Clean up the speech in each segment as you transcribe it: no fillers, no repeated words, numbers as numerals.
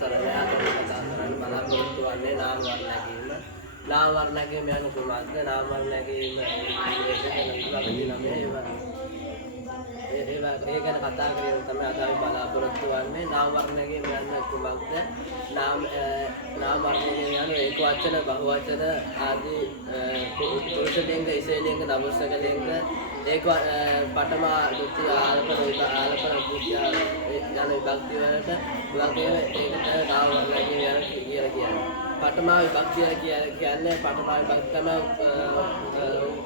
සරණ යන කතා කරන්න බලාපොරොත්තු වෙන්නේ නාම වර්ණකීම. නාම වර්ණකීම යන කුමක්ද? නාම වර්ණකීම ඒ ගැන කතා කරගෙන තමයි අද අපි බලාපොරොත්තු වෙන්නේ. නාම වර්ණකීම යන කුමක්ද? නාම වර්ණකීම යන ඒක වචන බහු වචන ආදී පුරුෂ ලිංග ස්ත්‍රී ලිංග නපුංසක ලිංග ඒක පඨම ද්විතීය ආලපන ද්විතීය යන විභක්ති වලට ඒකට නාම වර්ණකීම යන කියලා කියන්නේ. පඨම විභක්තිය කියන්නේ පඨම විභක්ති තමයි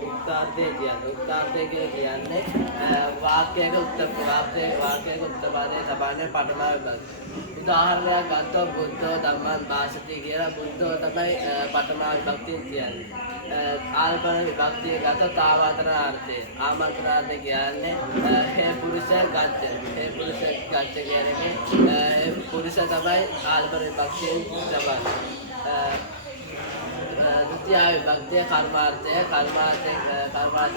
උක්තාර්ථය කියන්නේ. උක්තාර්ථය කියන්නේ වාක්‍යයක උත්තරපදයේ සබන්නේ පඨම විභක්ති. උදාහරණයක් ගත්තොත් බුද්ධෝ ධම්මං භාෂති කියලා බුද්ධෝ තමයි පඨම විභක්තිය කියන්නේ. ආල්පන විභක්තිය ගත්තොත් ආමන්ත්‍රණාර්ථය. ආමන්ත්‍රණාර්ථය කියන්නේ හේ පුරුෂ ගච්ඡ. හේ පුරුෂ ගච්ඡ කියන්නේ පුරුෂ තමයි ආල්පන විභක්තියෙන් සබන්නේ. ද්විතීය විභක්තිය කර්මාර්ථය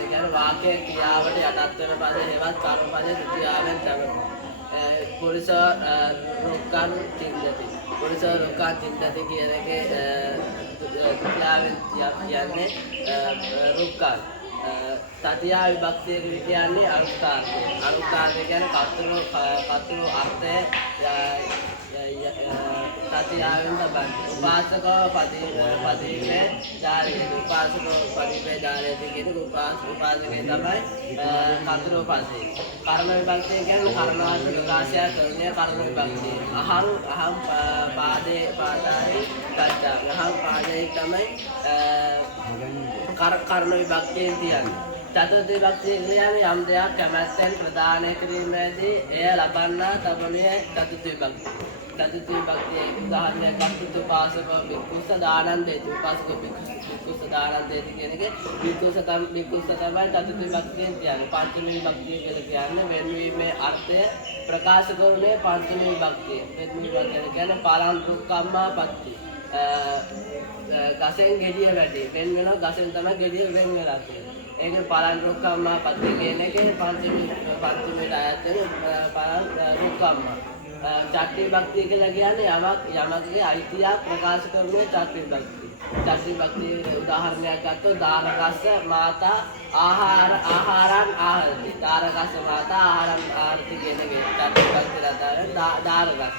කියන්නේ වාක්‍ය ක්‍රියාවට යටත් වෙන පද හේවත් කර්ම පද ද්විතීයවෙන් තමයි. පුරුෂ රුක්කන් චින්දති. පුරුෂ රුක්කන් චින්දති කියන එකේ ද්විතීයවෙන් කියන්නේ රුක්කන්. තතිය විභක්තිය කියන්නේ අනුක්තාර්ථය. අනුක්තාර්ථය කියන්නේ කතුරු අර්ථය තතියාවෙන් තමයි. උපාසකෝ පදීපේ ජාලේ උපාසකෝ පදීපේ ජාලේ කියන උපාසකේ තමයි කතුරු පදේ. කර්ම විභක්තිය කියන්නේ කර්මාර්ථ විකාශය කරන්නේ කර්ම විභක්තිය. අහම් පාදේ පාදායි ගච්ඡා. අහම් පාදේ තමයි කර්ම විභක්තියෙන් තියන්නේ. චතුර්ථ විභක්තිය කියන්නේ යම් දෙයක් කැමැත්තෙන් ප්‍රදානය කිරීමේදී එය ලබන්නා තබන්නේ චතුර්ථ විභක්තිය. චතුර්ථ විභක්තියේ උදාහරණයක් ගත්තොත් උපාසකෝ භික්ඛුස්ස දානන්දේති. උපාසකෝ භික්ඛුස්ස දානන්දේති කියන එකේ භික්ඛුස්ස තමයි චතුර්ථ විභක්තියෙන් කියන්නේ. පංචම විභක්තිය කියලා කියන්නේ වෙන්වීමේ අර්ථය ප්‍රකාශ කරුනේ පංචම විභක්තිය. වෙන්වීම කියන්නේ පාලන් දුක්ඛම්මා පත්ති. ගසෙන් ගෙඩිය වැඩි. වෙන වෙනවා ගසෙන් තමයි ගෙඩිය වෙන් වෙලා තියෙන්නේ. ඒක පාලන් දුක්ඛම්මා පත්ති කියන එකේ පංචමයට අයත් වෙන පාලන් දුක්ඛම්මා. චට්ටි භක්තිය කියලා කියන්නේ යමකගේ අයිතිය ප්‍රකාශ කරන්නේ චට්ටි භක්තිය. චට්ටි භක්තියේ උදාහරණයක් ගත්තොත් දාරකස්ස මාතා ආහාරං ආහාරති. දාරකස්ස මාතා ආහාරං ආහාරති කියන එක චට්ටි භක්තිය රටාවේ දාරකස්ස.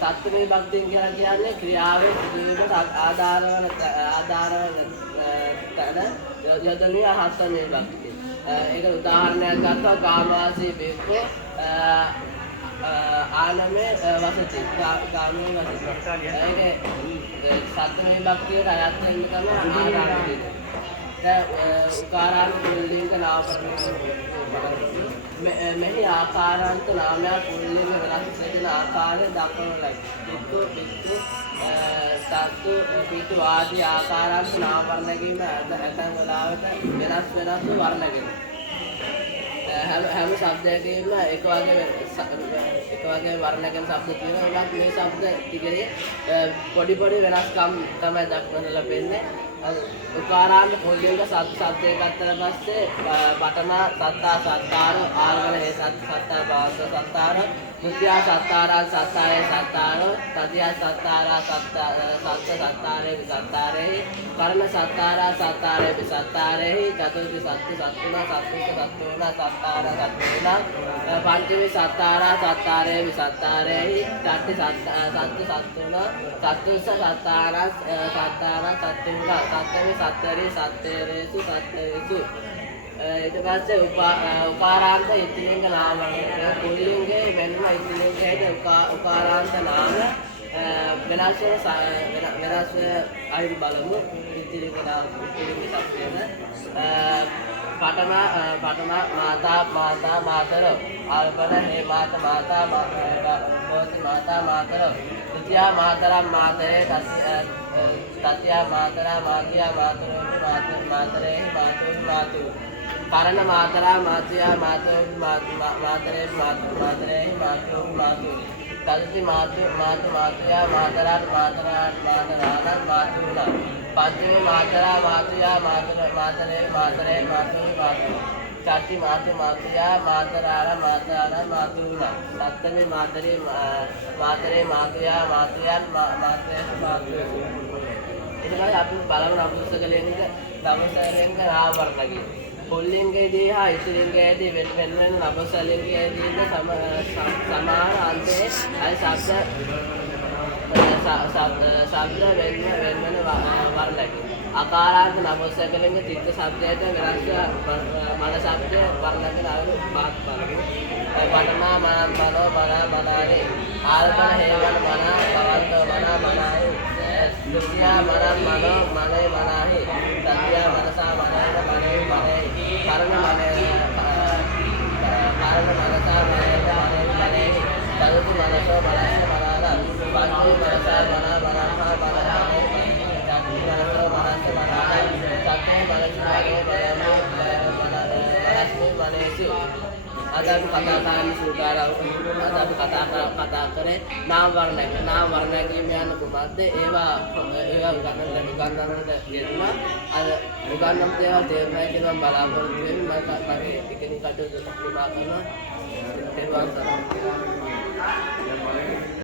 සත්ත්වේ භක්තිය කියලා කියන්නේ ක්‍රියාවේ සිදුවීමට ආධාර වන තැන යොදන්නේ හස්තනේ භක්තිය. ඒක උදාහරණයක් ගත්තා ගාමවාසී බික්කෝ ආනමේ වසති ගාමේ වසති. ඒක සත්ත්වේ භක්තියට අයත් වෙන තමයි ආරාධනය. දැන් උකාරාන්ත පුල්ලිංග මෙහි ආකාරාන්ත නාමයක් පුල්ලිංග වෙනස් වෙන ආකාරය දක්වනවා. බික්කෝ බික්කු සත්තු පිටු ආදී ආකාරාන්ත නාම වර්ණකීම ඇතැම් වෙලාවට වෙනස් වර්ණකීම. හැම ශබ්දයකින්ම එක වගේ වර්ණකම් ශබ්ද තියෙනවා. මේ ශබ්ද ටිකේ පොඩි වෙනස්කම් තමයි දක්වන්න ලැබෙන්නේ. උකාරාන්ත පුල්ලිංග සත්‍යයක් ගත්තට පස්සේ පඨම සත්තා සත්තාරෝ ආර්ගල හේ සත්තා භාස සත්තාරෝ ද්විතිය සත්තාරා සත්තාය සත්තාරෝ තතිය සත්තාරා සත්තාරේ විසත්තාරේ කර්ම සත්තාරා සත්තාරේ විසත්තාරේ චතුර්ථ සත්තු සත්තුනා සත්තුනා සත්තාරා සත්තුනා පංචමේ සත්තාරා සත්තාරේ විසත්තාරේ ඡට්ටි සත්තු සත්තුනා චතුර්ථ සත්තාරා සත්තුනා සත්තරේ සත්තේරේසු ඊට පස්සේ උකාරාන්ත ඉතිලිංග නාම පුල්ලිංගේ වෙනම ඉතිලිංගයට උකාරාන්ත නාම වෙනස් අයින් බලමු. ඉතිලිංග නාම ඉතිලිංග සත්‍යන පඨම මාතර ආල්පන හේ මාතා භවති මාතා මාතර ද්විතිය මාතරම් මාතරේ තතිය මාතරා මාතියා මාතරේ මාතු කරණ මාතරා මාතියා මාතරේ මාතු තදති මාතුයා මාතරාන් මාතුනා පංචම මාතරා මාතුයා මාතරේ මාතු චට්ටි මාතුයා මාතරාන මාතුරුණා සත්තමේ මාතරේ මාතරේ මාතුයා මාතුයන් මාතුයන් ඊට අපි බලමු නපුංසකලිංග නපුංසකලිංග නාම වර්ණ කියන පුල්ලිංගයේදී හා ස්ත්‍රීලිංගයේදී වෙන වෙන නපුංසකලිංගයේදී සමාන අන්තයේ අය ශබ්ද වෙන වර්ණකි අකාරාන්ත නපුංසකලිංග තිත්ත ශබ්දයට වෙනස් මන ශබ්ද වර්ණකන අයු පාත් බලමු වටනා මනන් මනෝ මනානේ ආල්පන හේවන මනා බවන්තෝ මනායි දුක්ඛා මනන් මනෝ මනේ මනාහි සත්‍ය මනසා මනේන මනේ කරණ මනසා මනේන මනේ දලතු මනසෝ මනස මනාලා වාචෝ මනසා මනහා මනසේ චක්ඛු මනසෝ මනස මනායි සත්‍ය මනස මනේසු අද අපි කතා කරන්නේ සූදානම් අද අපි කතා කරේ නාම වර්ණ කියන්නේ කුමක්ද ඒවා උගන්වන්නට යෙදුණා අද උගන්වන දේවල් තේරුණා කියලා මම බලාපොරොත්තු වෙන්නේ මම මගේ ඉගෙනීම් කටයුතු නිමා කරනවා